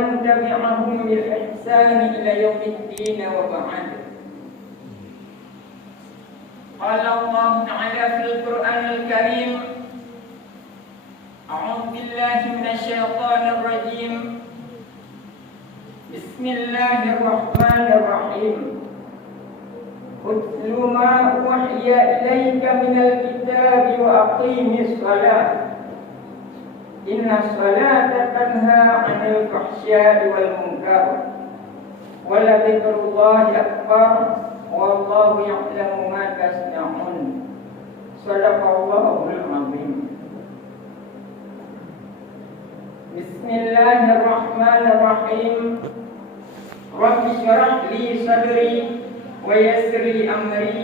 ومن تبعهم بإحسان إلى يوم الدين وبعد. قال الله تعالى في القرآن الكريم: أعوذ بالله من الشيطان الرجيم. بسم الله الرحمن الرحيم. اتل ما أوحي إليك من الكتاب وأقيم الصلاة إن الصلاة تنهى عن الفحشاء والمنكر ولذكر الله أكبر والله يعلم ما تصنعون. صدق الله العظيم. بسم الله الرحمن الرحيم. رب اشرح لي صدري ويسر لي أمري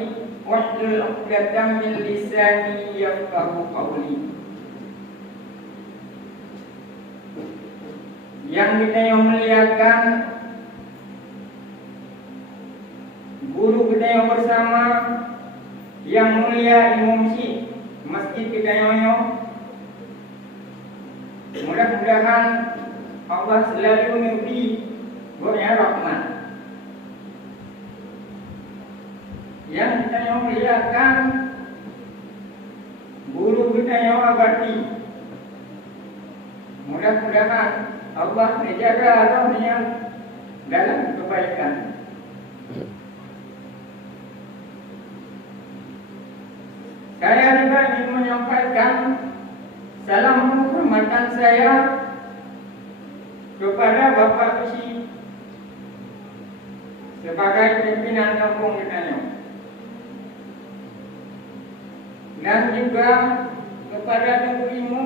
واحلل عقدة من لساني يفقهوا قولي. Yang kita yang muliakan, guru kita yang bersama, yang mulia Imam Syekh Masjid kita yang mudah-mudahan Allah selalu memberi doa rahmat. Yang kita yang muliakan, guru kita yang abadi, mudah-mudahan Allah menjaga rohnya dalam kebaikan. Saya juga ingin menyampaikan salam penghormatan saya kepada Bapak Usi sebagai pimpinan kampung kita, dan juga kepada ibu-ibu.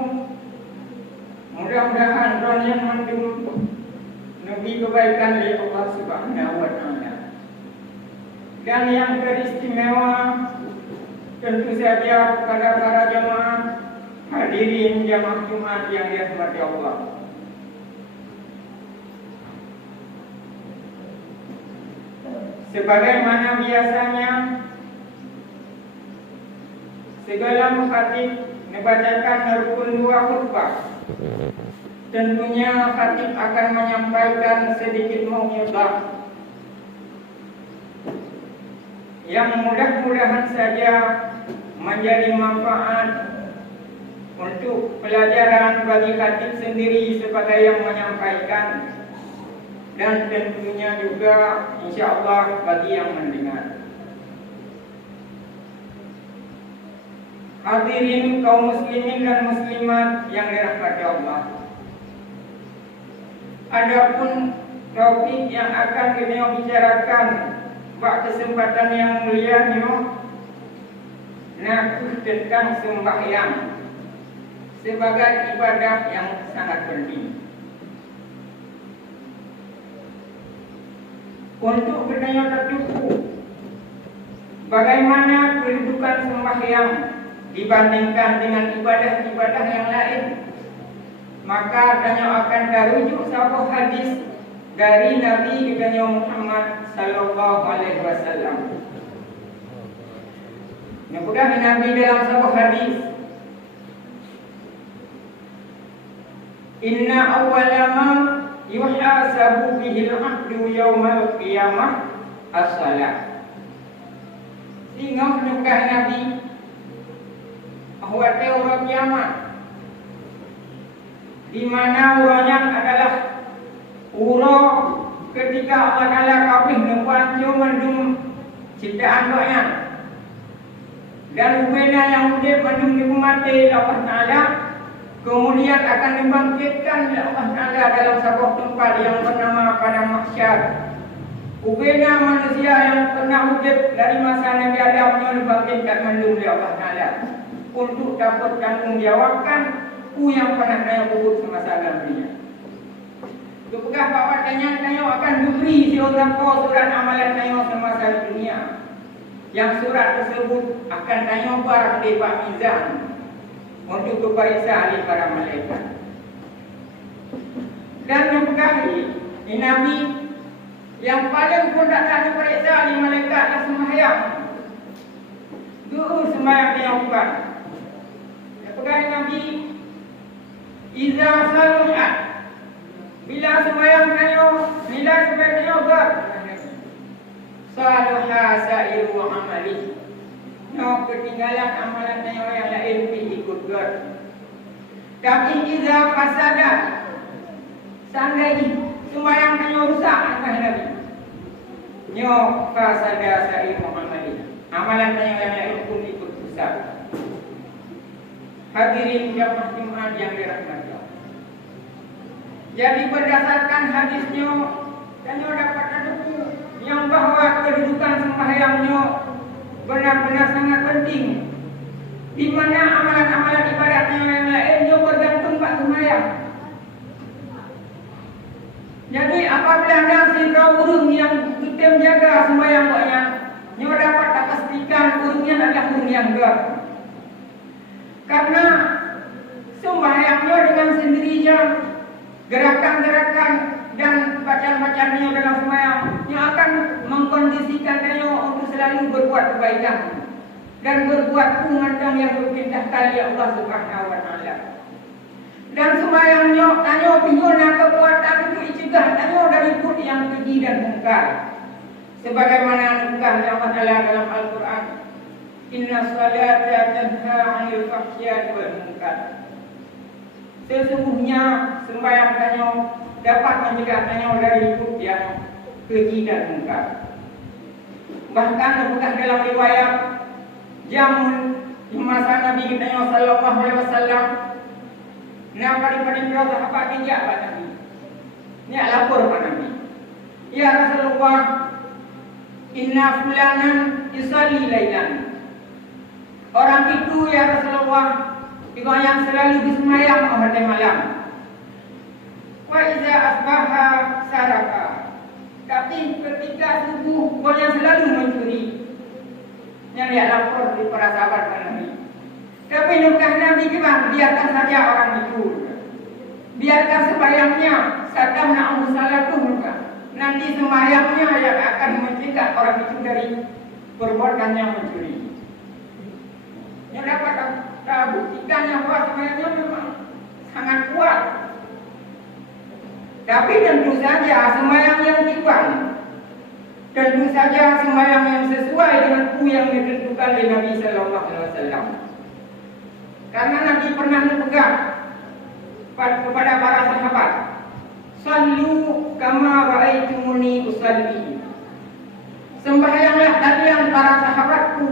Mudah-mudahan rohnya mendukung nabi kebaikan dari Allah Subhanahu wa Ta'ala. Dan yang teristimewa tentu saja kepada para jemaah hadirin jamaah Jumat yang dirahmati Allah. Sebagaimana biasanya, segala khatib membacakan rukun 2 khutbah. Tentunya khatib akan menyampaikan sedikit mau'izah yang mudah-mudahan saja menjadi manfaat untuk pelajaran bagi khatib sendiri sebagai yang menyampaikan, dan tentunya juga insyaallah bagi yang mendengar. Hadirin kaum muslimin dan muslimat yang dirahmati Allah. Adapun topik yang akan kita bicarakan pada kesempatan yang mulia tentang sembahyang sebagai ibadah yang sangat penting. Untuk bertanya tertuju bagaimana kedudukan sembahyang dibandingkan dengan ibadah-ibadah yang lain, maka tanya akan terujuk sebuah hadis dari Nabi kita Muhammad sallallahu alaihi wasallam. Kemudian Nabi dalam sebuah hadis, inna awwala ma yuhasabu bihi al-'abdu yaumal qiyamah as-salat. Sehingga menukah Nabi bahwa teori kiamat, di mana uranya adalah uro ketika Allah Taala kabeh membantu mendung ciptaan doanya, dan ubena yang udah mendung dimati Allah Taala kemudian akan dibangkitkan Allah Taala dalam sebuah tempat yang bernama padang mahsyar. Ubena manusia yang pernah hidup dari masa Nabi Adam yang dibangkitkan mendung Allah Taala untuk dapat tanggung jawabkan yang pernah saya buruk semasa lalunya. Kepegah bahawa tanya akan diberi surat amalan tanya semasa dunia, yang surat tersebut akan tanya barang di Pak Mizan untuk diperiksa oleh para malaikat. Dan kepegah ini Nabi yang paling pun tak diperiksa oleh malaikat adalah sembahyang. Dulu sembahyang dia bukan. Kepegah Nabi, iza saluhat Bila sembahyang kayo, nilai sebaiknya gak saluha sa'iru amali. No, ketinggalan amalan kayo yang lain ikut gak. Tapi iza fasada, seandainya sembahyang kayo rusak, apa Nabi? Nyo fasada sa'iru amali. Amalan kayo yang lain pun ikut rusak. Hadirin jamaah Jumat yang dirahmati Allah. Jadi berdasarkan hadisnya, kamu dapat tahu yang bahwa kedudukan sembahyangnya benar-benar sangat penting. Di mana amalan-amalan ibadatnya yang lainnya bergantung pada sembahyang. Jadi apabila ada sehingga urung yang kita menjaga sembahyang banyak, nyo dapat pastikan urungnya adalah urung yang gak. Karena sembahyangnya dengan sendirinya, gerakan-gerakan dan bacaan-bacaannya dalam sembahyang yang akan mengkondisikan dia untuk selalu berbuat kebaikan dan berbuat pengandang yang diperintahkan oleh Allah Subhanahu wa taala. Dan sembahyangnya tanya pinjona kekuatan itu icegah tanya dari pun yang keji dan mungkar. Sebagaimana nubuah Allah Taala dalam Al-Qur'an, inna salata tanha 'anil fahsya'i wal munkar. Sesungguhnya sembahyang kamu dapat mencegah kamu dari yang keji dan mungkar. Bahkan bukan dalam riwayat jamun di masa Nabi kita sallallahu alaihi wasallam, nama daripada sahabat dia apa Nabi? Ni lapor pada Nabi. Ya Rasulullah, inna fulanan yusalli lailan. Orang itu ya Rasulullah yang selalu bersembahyang pada malam. Wa iza asbaha saraka. Tapi ketika subuh dia selalu mencuri. Yang dia lapor di para sahabat Nabi. Tapi nukah Nabi gimana? Biarkan saja orang itu. Biarkan sembahyangnya. Sadam na'amu salatuh. Nanti sembahyangnya yang akan mencegah orang itu dari perbuatannya mencuri. Yang dapat buktikan yang bahwa sembahyangnya memang sangat kuat. Tapi tentu saja sembahyang yang timbang, tentu saja sembahyang yang sesuai dengan yang ditentukan oleh Nabi Sallallahu Alaihi Wasallam. Karena Nabi pernah memegang kepada para sahabat, sallu kama ra'aitumuni usalli. Sembahyanglah kalian para sahabatku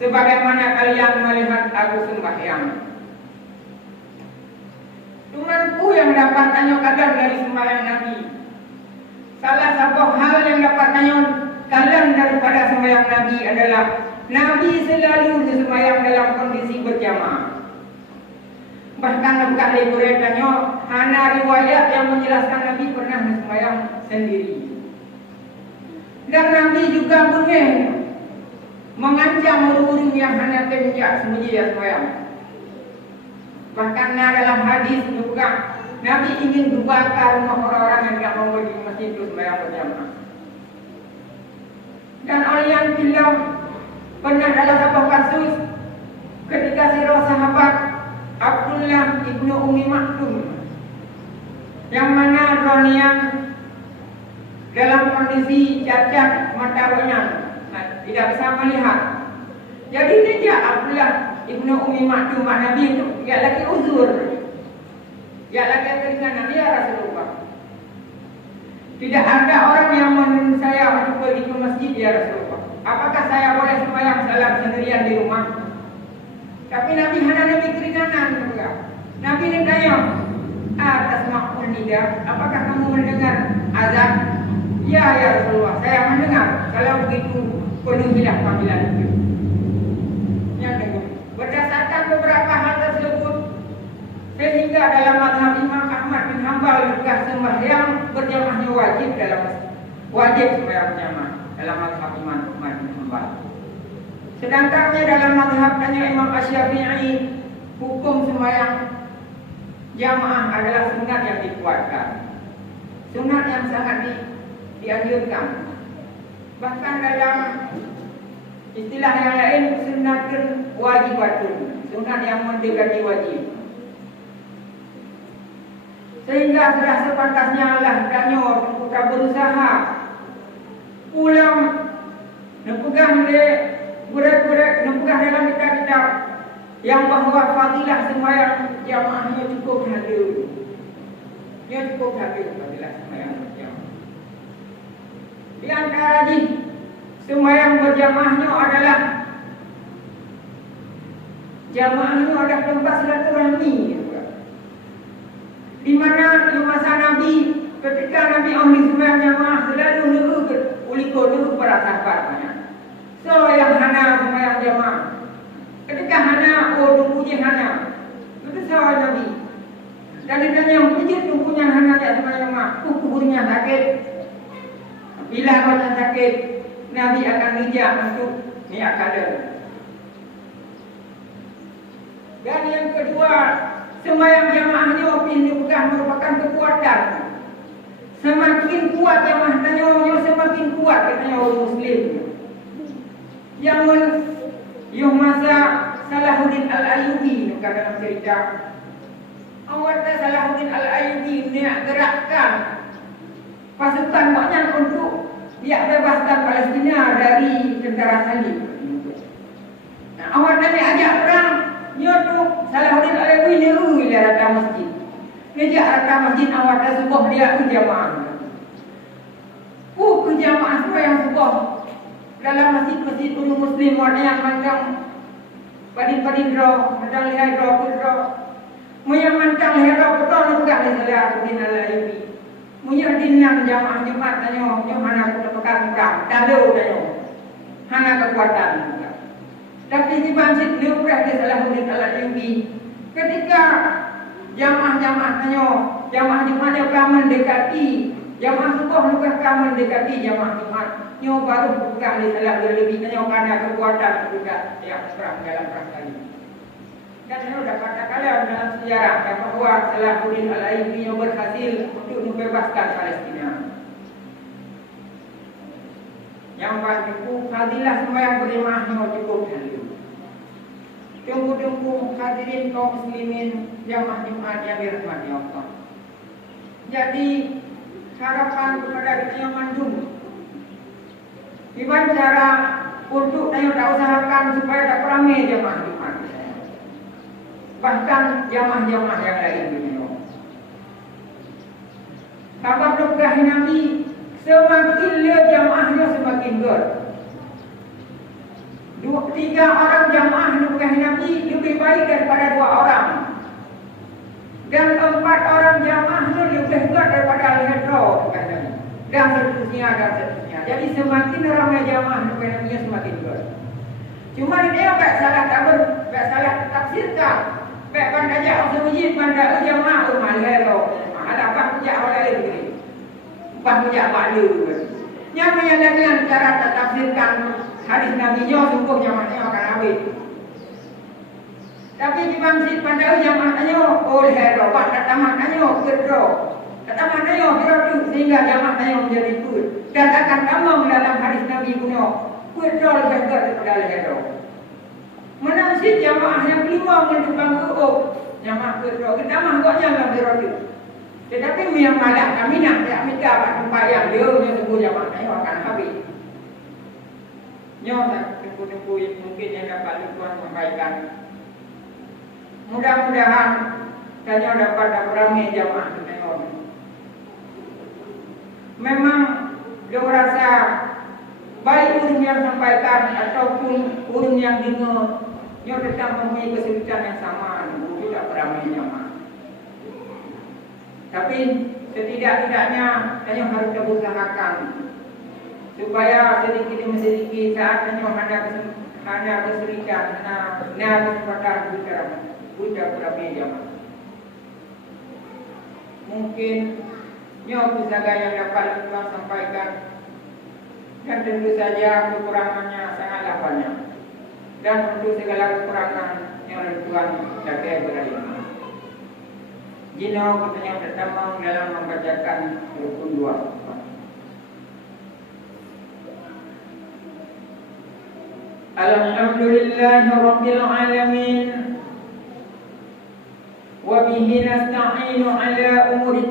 sebagaimana kalian melihat aku sembahyang. Cumanku yang dapat tanya kadang dari sembahyang Nabi. Salah satu hal yang dapat tanya kalian daripada sembahyang Nabi adalah Nabi selalu sembahyang dalam kondisi berjamaah. Bahkan bukan riwayatnya, hanya riwayat yang menjelaskan Nabi pernah sembahyang sendiri. Dan Nabi juga boleh mengancam murid-murid yang hanya temujak sembunyi di sembahyang. Bahkan dalam hadis juga Nabi ingin membakar rumah orang-orang yang tidak mau pergi ke masjid itu sembahyang berjamaah. Dan Alian bilang pernah dalam satu kasus ketika seorang sahabat Abdullah ibnu Ummi Maktum yang mana Ronian dalam kondisi cacat matanya, tidak bisa melihat. Jadi dia Abdullah ibnu Ummi Maktum Nabi itu dia lagi uzur, dia lagi keringanan ya Rasulullah. Tidak ada orang yang menuntut saya untuk pergi ke masjid ya Rasulullah. Apakah saya boleh sembahyang salat sendirian di rumah? Tapi Nabi hanya Nabi keringanan juga. Nabi tanya, atas makmul nida, apakah kamu mendengar azan? Ya Rasulullah, saya mendengar. Kalau begitu penuhilah panggilan itu. Berdasarkan beberapa hal tersebut, sehingga dalam mazhab Imam Ahmad bin Hanbal juga sembahyang berjamaahnya wajib sembahyang berjamaah dalam mazhab Imam Ahmad bin Hanbal. Sedangkan dalam mazhabnya Imam Asy-Syafi'i, hukum sembahyang jamaah adalah sunat yang dikuatkan, sunat yang sangat dianjurkan. Bahkan dalam istilah yang lain sunatun wajibatun, sunat yang mendekati wajib. Sehingga sudah sepantasnya lah danyo kita berusaha ulang nepegang de gurek-gurek nepegang dalam kitab-kitab yang bahawa fadilah sembahyang jamaahnya cukup ada. Dia cukup ada fadilah sembahyang berjamaah. Di antara sembahyang berjamaahnya adalah jamaahnya ada tempat silaturahmi. Di mana di masa Nabi ketika Nabi ahli sembahyang jamaah selalu ulikul para sahabatnya. So yang hana sembahyang jamaah. Ketika hana tunggunya hana. Itu sahabat Nabi. Dan ditanya yang pijit tunggunya hana tak sembahyang jamaah. Kuburnya sakit. Bila badan sakit, Nabi akan bijak untuk niat kada. Dan yang kedua, sembahyang jamaahnya bukan merupakan kekuatan. Semakin kuat jamaahnya, semakin kuat katanya orang Muslim. Yang masa Salahuddin Al-Ayyubi dalam cerita. Awalnya Salahuddin Al-Ayyubi nak gerakkan pasukan banyak untuk bebaskan Palestina dari tentara Salib. Nah, awalnya ajak perang. Nyotuk Salahuddin Al-Ayyubi niru ila rata masjid. Ngejak rata masjid awak dah subuh dia ke jamaah. Ke jamaah sembahyang subuh dalam masjid-masjid ulum muslim warna yang mandang padin-padin roh, mandang lihai roh, roh. Yang mandang lihai roh betul juga di Salahuddin Al-Ayyubi. Munya dinang jamaah Jumat tanyo, mana pun pekan perang, dalu tanyo. Hana kekuatan. Tapi di masjid dia berada Salahuddin Al-Ayyubi. Ketika jamaah-jamaah tanyo, jamaah Jumat yang akan mendekati, jamaah subuh juga akan mendekati jamaah Jumat. Nyo baru bukan di Salahuddin Al-Ayyubi tanyo karena kekuatan juga yang perang dalam perang kali. Dan saya dapat katakan dalam sejarah bahawa Salahuddin Al-Ayyubi yang berhasil untuk membebaskan Palestina. Yang bagiku fadilah sembahyang berjamaahnya cukup dahulu. Tunggu-tunggu hadirin kaum muslimin jamaah Jumat yang dirahmati Allah. Jadi harapan kepada kita mandum. Gimana cara untuk kita usahakan supaya tak ramai jamaah Jumat. Bahkan jamaah-jamaah yang lain dunia. Kabar berkah Nabi semakin lihat jamaahnya semakin ger. 2-3 orang jamaah berkah Nabi lebih baik daripada 2 orang. Dan 4 orang jamaahnya lebih ger daripada lihat roh berkah Nabi. Dan seterusnya. Jadi semakin ramai jamaah berkah Nabi semakin ger. Cuma dia tak salah tafsirkan. Baik pandai jauh sembunyi pandai jamaah malero. Ada apa kerja oleh negeri. Apa kerja balu. Yang menyatakan cara tafsirkan hadis Nabi nya sungguh jamaahnya akan awet. Tapi di masjid pandai jamaahnya oleh hero. Pak tamatnya kedro. Tamatnya hero sehingga jamaahnya menjadi kuat dan akan tambah dalam hadis Nabi punya kedro lebih daripada hero. Menasib jamaah yang kelima mendukung jamaah kedua kita mah gak yang lebih. Tetapi yang malah kami nak minta tempat yang dia tunggu jamaah saya akan habis. Nyoba tunggu mungkin yang dapat Tuhan sampaikan. Mudah-mudahan saya dapat ramai jamaah kita. Memang dia merasa baik urung yang sampaikan ataupun urung yang dengar. Nyo tetap mempunyai kesulitan yang sama, tidak beramai jamaah. Tapi setidak-tidaknya saya harus berusahakan supaya sedikit demi sedikit saat saya hanya kesulitan, hanya kesempatan budak beramai jamaah. Mungkin nyo usaha yang dapat Tuhan sampaikan dan tentu saja kekurangannya sangatlah banyak. Dan untuk segala kekurangan yang Tuhan jaga berada. Jino katanya pertama dalam membacakan rukun 2. Alhamdulillahirabbil alamin. Wa bihi nasta'inu ala umuri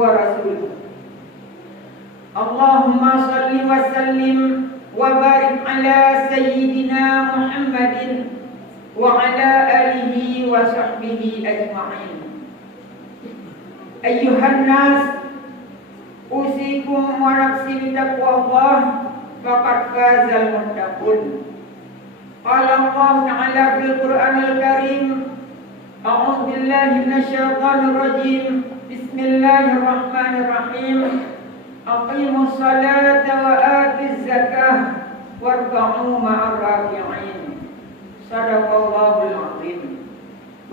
wa rasuluh. Allahumma salli wa sallim wa barik ala sayyidina Muhammadin wa ala alihi wa sahbihi ajma'in. Ayyuhan nas, usikum wa nafsi bitaqwallah, faqad fazal muttaqun. Qala Allah Ta'ala fil Qur'anil Karim, a'udzu billahi minasyaitonir rajim. Bismillahirrahmanirrahim. Aqimus salata wa atiz zakah warka'u ma'ar raki'in. Shadaqallahul azim.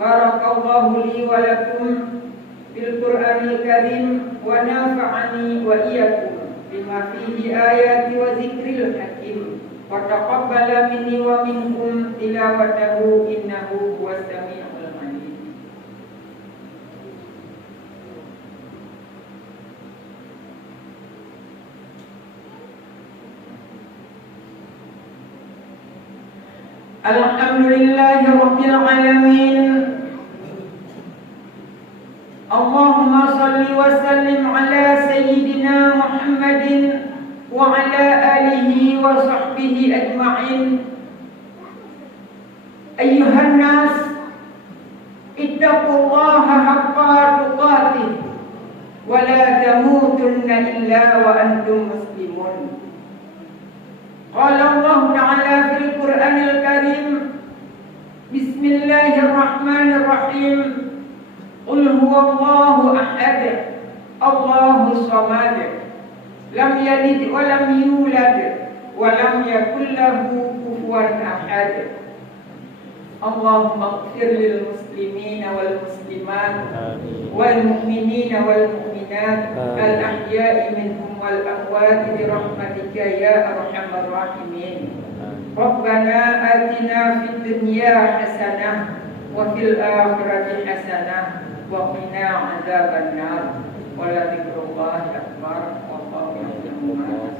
Barakallahu li wa lakum bil Qur'anil Karim wa nafa'ani wa iyyakum bima fihi ayati wa zikril hakim. Wa taqabbala minni wa minkum tilawatahu innahu huwas sami'ul alim. Alhamdulillahi rabbil alamin. Allahumma salli wa sallim ala sayyidina Muhammadin wa ala alihi wa sahbihi ajma'in. Ayyuhan nas, ittaqullaha haqqa tuqatih wa la tamutunna illa wa antum muslimun. Qala Allah Ta'ala fil Qur'anil Karim, Bismillahirrahmanirrahim. Qul huwallahu ahad, Allahus samad, lam yalid wa lam yulad wa lam yakul lahu kufuwan ahad. Allahumma ighfir lil muslimina wal muslimat wal mu'minina wal mu'minat al ahya'i minhum wal amwat bi rahmatika ya arhamar rahimin. Rabbana atina fid dunya hasanah wa fil akhirati hasanah wa qina adzabannar. Wa la dzikrullahi akbar. Wallahu ya'lamu ma